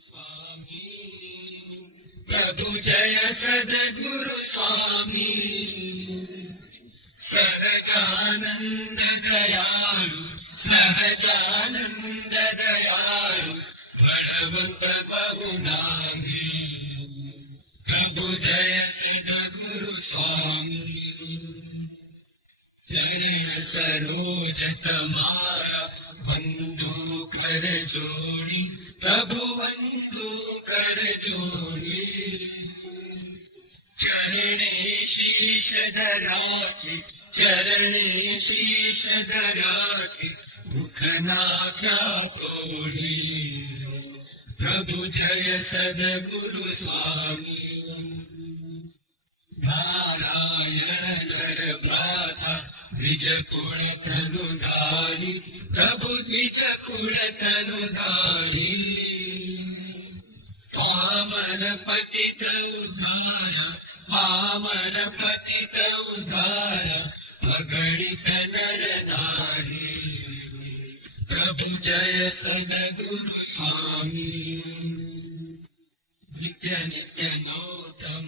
स्वामी। प्रभु जय सद्गुरु स्वामी। सहजानंद दयालु सहजानंद दयालु बलवंत बहुनामी। प्रभु जय सद्गुरु स्वामी। चरण सरोज तमारा बंधु कर जोड़ी। चरणी शिषराच चरणे शिष दराच भुखनाभु जय सद्गुरु स्वामी नारायण विज कुण धनुभु प्रभु कुण धनु पावन पतित उद्धारा पावन पतित उद्धारा अगणित नर नारी। प्रभु जय सदगुरु स्वामी। नित्य नित्य नौतम